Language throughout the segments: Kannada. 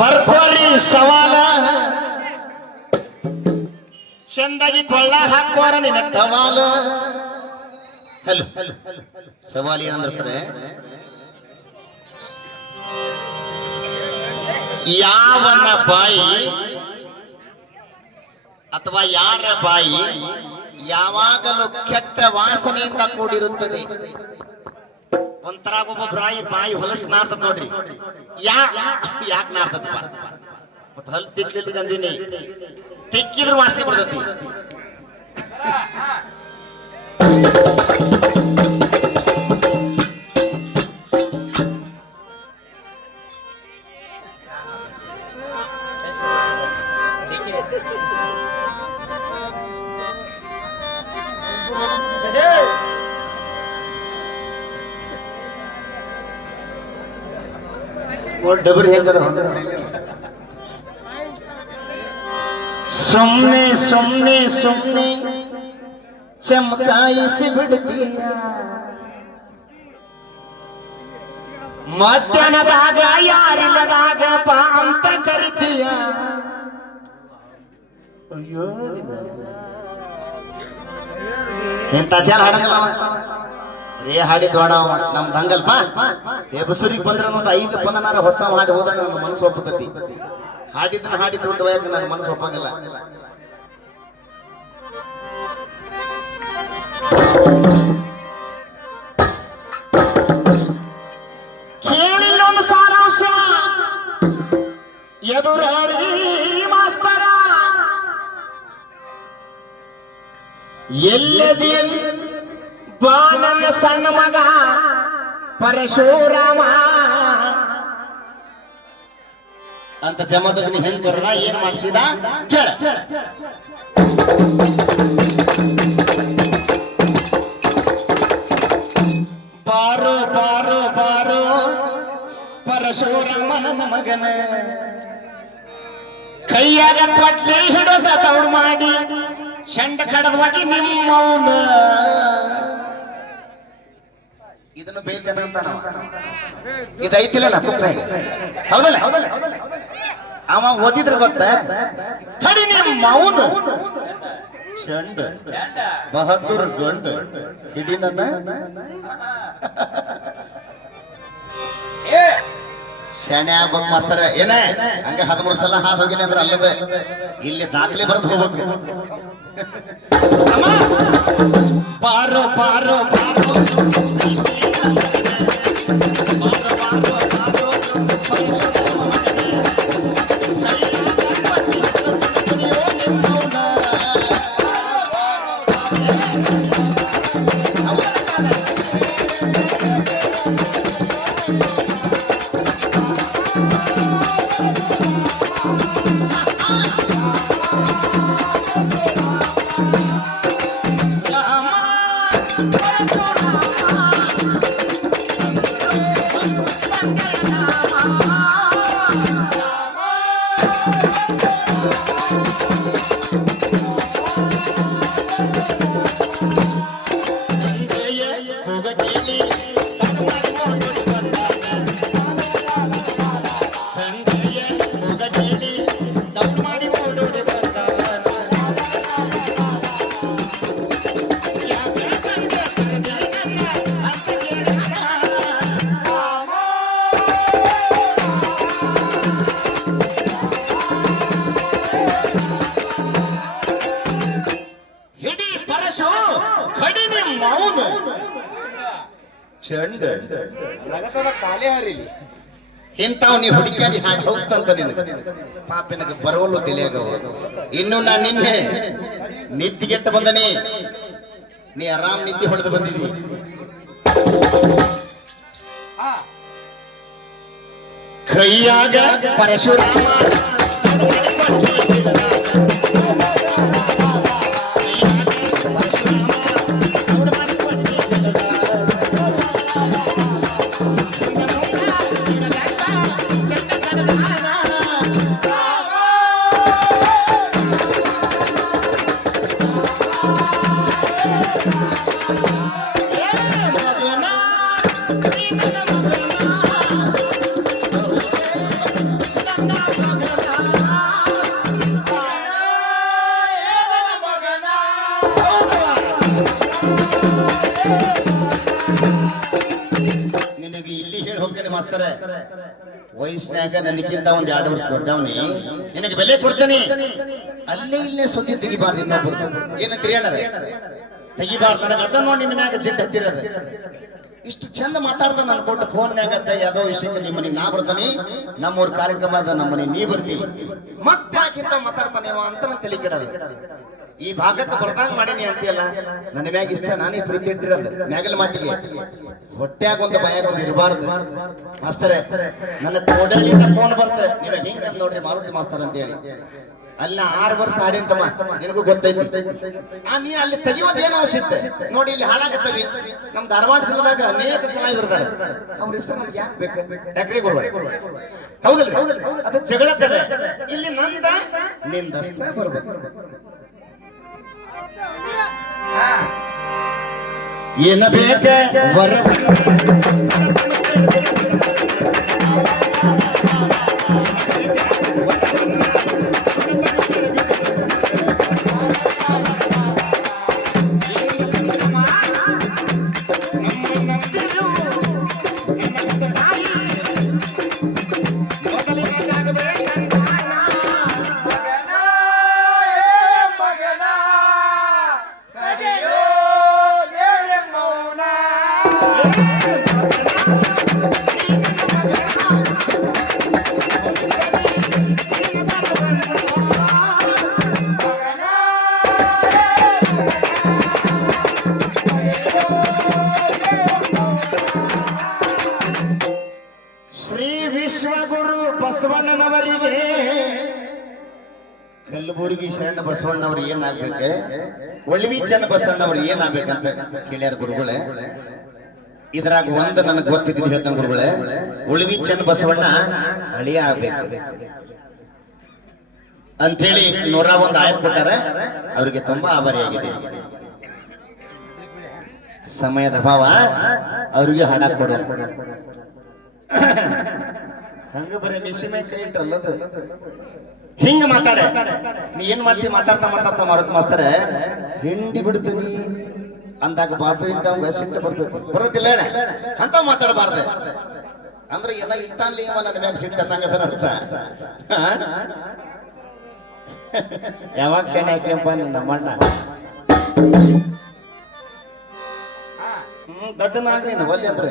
ಬರ್ಕೋರಿ ಸವಾಲ. ಚಂದಾಗಿ ಕೊಳ್ಳ ಹಾಕೋರ ನಿನ್ನ ಸವಾಲ. ಹಲೋ. ಸವಾಲ್ ಏನಂದ್ರೆ ಸರ್ ಯಾವನ ಬಾಯಿ ಅಥವಾ ಯಾರ ಬಾಯಿ ಯಾವಾಗಲೂ ಕೆಟ್ಟ ವಾಸನೆಯಿಂದ ಕೂಡಿರುತ್ತದೆ? ಒಂಥರ ಒಬ್ಬೊಬ್ಬರಾಯಿ ಬಾಯಿ ಹೊಲಸ್ ನಾರ್ತದ ನೋಡ್ರಿ. ಯಾ, ಯಾಕೆ ನಾರ್ತದಪ್ಪ? ಮತ್ತೆ ಹಲ್ ತಿಕ್ಲಿಲ್ಲ ಅಂದಿನಿ ತಿಕ್ಕಿದ್ರು ವಾಸನೆ ಬರ್ತೈತಿ. ಡಬರಿ ಹೆಂಗದ ಸುಮ್ನೆ ಸುಮ್ನೆ ಸುಮ್ನೆ ಚಮಕಾಯಿಸಿ ಬಿಡ್ತೀಯ? ಮಧ್ಯಾಹ್ನದಾಗ ಯಾರಿಲ್ಲದಾಗ ಬಾ ಅಂತ ಕರಿತೀಯ? ಅಯ್ಯೋ. ಇಂಥ ಜನ ಹಾಡಂಗಿಲ್ಲ ಹಾಡಿದ್ದು ಹಾಡಿದ್ ಹಾಡವ ನಮ್ದು ಹಂಗಲ್ಪ. ಹೆಬಸೂರಿಗೆ ಬಂದ್ರೆ ಒಂದು ಐದು ಪದನಾರ ಹೊಸ ಹಾಡಿ ಹೋದ್ರೆ ನನ್ನ ಮನಸ್ಸು ಒಪ್ಪತೈತಿ. ಹಾಡಿದ್ದನ್ನ ಹಾಡಿದ್ ದೊಡ್ಡ ವಯಕ್ಕೆ ನನ್ನ ಮನಸ್ಸು ಒಪ್ಪಂಗಿಲ್ಲ. ಕೇಳಿಲ್ಲ ಒಂದು ಸಾರಾಂಶ. ಎದುರಾಳಿ ಮಾಸ್ತರ. ಎಲ್ಲದಿ ಬಾ ನನ್ನ ಸಣ್ಣ ಮಗ ಪರಶುರಾಮ. ಅಂತ ಜಮದಗ್ನಿ ಹೆಂಗ್ ಕರೆದ ಏನ್ ಮಾಡಿಸಿದ? ಕೇಳ. ಬಾರೋ ಬಾರೋ ಬಾರೋ ಪರಶುರಾಮನ ಮಗನ. ಕೈಯಾಗ ಕೊಟ್ಲಿ ಹಿಡದ ದೌಡ್ ಮಾಡಿ, ಚಂಡ ಕಡದವಾಗಿ ನಿಮ್ಮವನ. ಇದನ್ನು ಬೇಯ್ತೇನೆ ಅಂತ ಇದೈತಿಲ್ಲ ನಾ ಹೌದಲ್ಲ? ಅವ ಓದಿದ್ರೆ ಗೊತ್ತ? ಕಡಿ ನಿಮ್ಮ ಅವನು ಚಂಡ. ಬಹದ್ದೂರ್ ಗಂಡ. ಹಿಡಿ ನನ್ನ. ಶಣೆ ಆಗ್ಬೇಕು ಮಾಸ್ತರ. ಏನೇ? ಹಂಗ ಹದಿಮೂರು ಸಲ ಹಾದ್ ಹೋಗಿನಿ ಅಂದ್ರೆ ಅಲ್ಲದ ಇಲ್ಲಿ ದಾಖಲೆ ಬರ್ದು ಹೋಗ್ಬೇಕು. ಪಾರೋ ಪಾರೋ ಪಾರೋ. ಚಂಡ ಖಾಲಿ ಹರಿಲಿ. ಇಂಥವ್ ನೀ ಹುಡುಕಾಡಿ ಹಾಗೆ ಹೋಗ್ತಂತ ನಿನಗೆ. ಪಾಪ ಪಾಪಿನಗೆ ಬರೋಲು ತಿಳಿಯದವ ಇನ್ನು ನಾ ನಿನ್ನೆ ನಿದ್ದಿಗೆಟ್ಟ ಬಂದನಿ. ನೀ ಆರಾಮ್ ನಿದ್ದೆ ಹೊಡೆದು ಬಂದಿದಿ. ಕೈಯಾಗ ಪರಶುರಾಮ. ನಿನಗೆ ಇಲ್ಲಿ ಹೇಳಿ ಹೋಗ್ತೇನೆ ಮಾಸ್ತರ. ವಯಸ್ಸಿನಾಗ ನನಗಿಂತ ಒಂದು ಎರಡು ವರ್ಷ ದೊಡ್ಡವನಿ. ನಿನಗೆ ಬೆಲೆ ಕೊಡ್ತೇನೆ. ಅಲ್ಲೇ ಇಲ್ಲೇ ಸುದ್ದಿ ತೆಗಿಬಾರ್ದು ಇನ್ನೊಬ್ಬರು ಏನಂತೀರಿ ಹೇಳಾರ ತೆಗಿಬಾರ್ದು. ನನಗೆ ಅದ ನೋಡಿ ನಿನ್ನ ಮ್ಯಾಗ ಜಿಡ್ ಹತ್ತಿರದ. ಇಷ್ಟು ಚಂದ ಮಾತಾಡ್ದ ನಾನು ಕೊಟ್ಟು ನ್ಯಾಗತ್ತ ಯಾವ್ದೋ ವಿಷಯಕ್ಕೆ ನಿಮ್ಮ ಮನೆಗೆ ನಾ ಬರ್ತಾನೆ. ನಮ್ಮೂರ್ ಕಾರ್ಯಕ್ರಮ ಅದ ನೀ ಬರ್ತೀವಿ ಮತ್ತೆ ಹಾಕಿಂತ ಮಾತಾಡ್ತಾನೆ ಅಂತ ನನ್ನ ತಲೆ ಕೆಡದು. ಈ ಭಾಗಕ್ಕೆ ಬರ್ದಂಗ್ ಮಾಡೀನಿ ಅಂತೀಯಲ್ಲ ನನ್ನ ಮ್ಯಾಗ ಇಷ್ಟ, ನಾನೇ ಪ್ರೀತಿ ಇಟ್ಟಿರೋದು. ಮ್ಯಾಗಲ್ ಮಾತಿಗೆ, ಹೊಟ್ಯಾಗ ಒಂದು ಭಯ ಒಂದು ಇರಬಾರ್ದು. ಮಾಸ್ತರೆ, ನನ್ನ ಕೋಡಳ್ಳಿಯಿಂದ ಫೋನ್ ಬಂತ. ನಿಮಗೆ ಹಿಂಗ ನೋಡ್ರಿ, ಮಾರುತಿ ಮಾಸ್ತರ್ ಅಂತ ಹೇಳಿ ಅಲ್ಲ ಆರು ವರ್ಷ ಹಾಡಿಂತಮ್ಮ ನಿನಗೂ ಗೊತ್ತೈತಿ. ಆ, ನೀ ಅಲ್ಲಿ ತೆಗಿಯೋದು ಏನು ಅವಶ್ಯಕತೆ? ನೋಡಿ, ಇಲ್ಲಿ ಹಾಡಾಕತ್ತವಿ. ನಮ್ ಧಾರವಾಡ ಜಿಲ್ಲೆದಾಗ ಅನೇಕ ಕಲಾವಿದರಿದ್ದಾರೆ ಅವ್ರ ಹೆಸರು ನಮ್ಗೆ ಯಾಕೆ ಬೇಕು? ಯಾಕ್ರಿ ಗುರು ಹೌದಲ್ರಿ? ಅದು ಜಗಳತ್ತದೆ ಇಲ್ಲಿ ನಂದ, ನಿಂದಷ್ಟೇ ಬರ್ಬೇಕು. ಏನ ಬೇಕ ವರ ವಿಶ್ವಗುರು ಬಸವಣ್ಣನವರಿಗೆ. ಕಲಬುರಗಿ ಶರಣ ಬಸವಣ್ಣವ್ರು ಏನಾಗ್ಬೇಕು? ಒಳ್ವಿ ಚನ್ನ ಬಸವಣ್ಣವ್ರು ಏನಾಗ್ಬೇಕಂತ ಕೇಳ್ಯಾರ ಗುರುಗಳೇ? ಇದ್ರಾಗ ಒಂದು ನನಗೆ ಗೊತ್ತಿದ್ದು ಹೇಳ್ತಾನೆ ಗುರುಗಳೇ ಉಳ್ವಿ ಬಸವಣ್ಣ ಅಳಿಯ ಆಗ್ಬೇಕು. ಹೇಳಿ ನೂರ ಒಂದು ಆಯ್ತು ಕೊಟ್ಟಾರ, ಅವರಿಗೆ ತುಂಬಾ ಆಭಾರಿಯಾಗಿದೆ ಸಮಯದ ಅಭಾವ, ಅವರಿಗೆ ಹಣ ಕೊಡು. ಹಂಗ ಬರೀ ನಿಶಿಮೆ ಕೈ ಇಟ್ಟಲ್ಲದು ಹಿಂಗ ಮಾತಾಡ. ನೀ ಏನ್ ಮಾಡ್ತಿ? ಮಾತಾಡ್ತಾ ಮಾತಾಡ್ತಾ ಮಾರುತ್ ಮಾಸ್ತರ ಹಿಂಡಿ ಬಿಡ್ತೀನಿ ಅಂದಾಗ ಬಾಸು ಇದ್ದವಂಗ ಸಿಟ್ಟು ಬರ್ತೈತಿ. ಬರ್ತೈತಿಲ್ಲ ಅಂತ ಮಾತಾಡಬಾರ್ದು. ಅಂದ್ರೆ ಎಲ್ಲ ಇಟ್ಟಾನ್ಲಿ ಇವ ನನ್ನ ಮ್ಯಾಗ ಸಿಟ್ಟು ಅನ್ನಂಗದ ಅಂತ? ಯಾವಾಗ ಕ್ಷಣ ಹಾಕ್ಯಪ್ಪ ನೀನ್ ನಮ್ಮಣ್ಣ ಹ್ಮ್ ದೊಡ್ಡನಾಗ ನೀನು ಒಲ್ಲೆ ಅಂದ್ರೆ.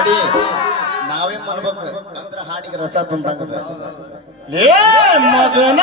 ತಡಿ ನಾವೇ ಮಾಡ್ಬೇಕು ಅಂದ್ರ ಹಾಡಿಗೆ ರಸ ತುಂಬಿದಂಗದ ಲೇ ಮಗನ!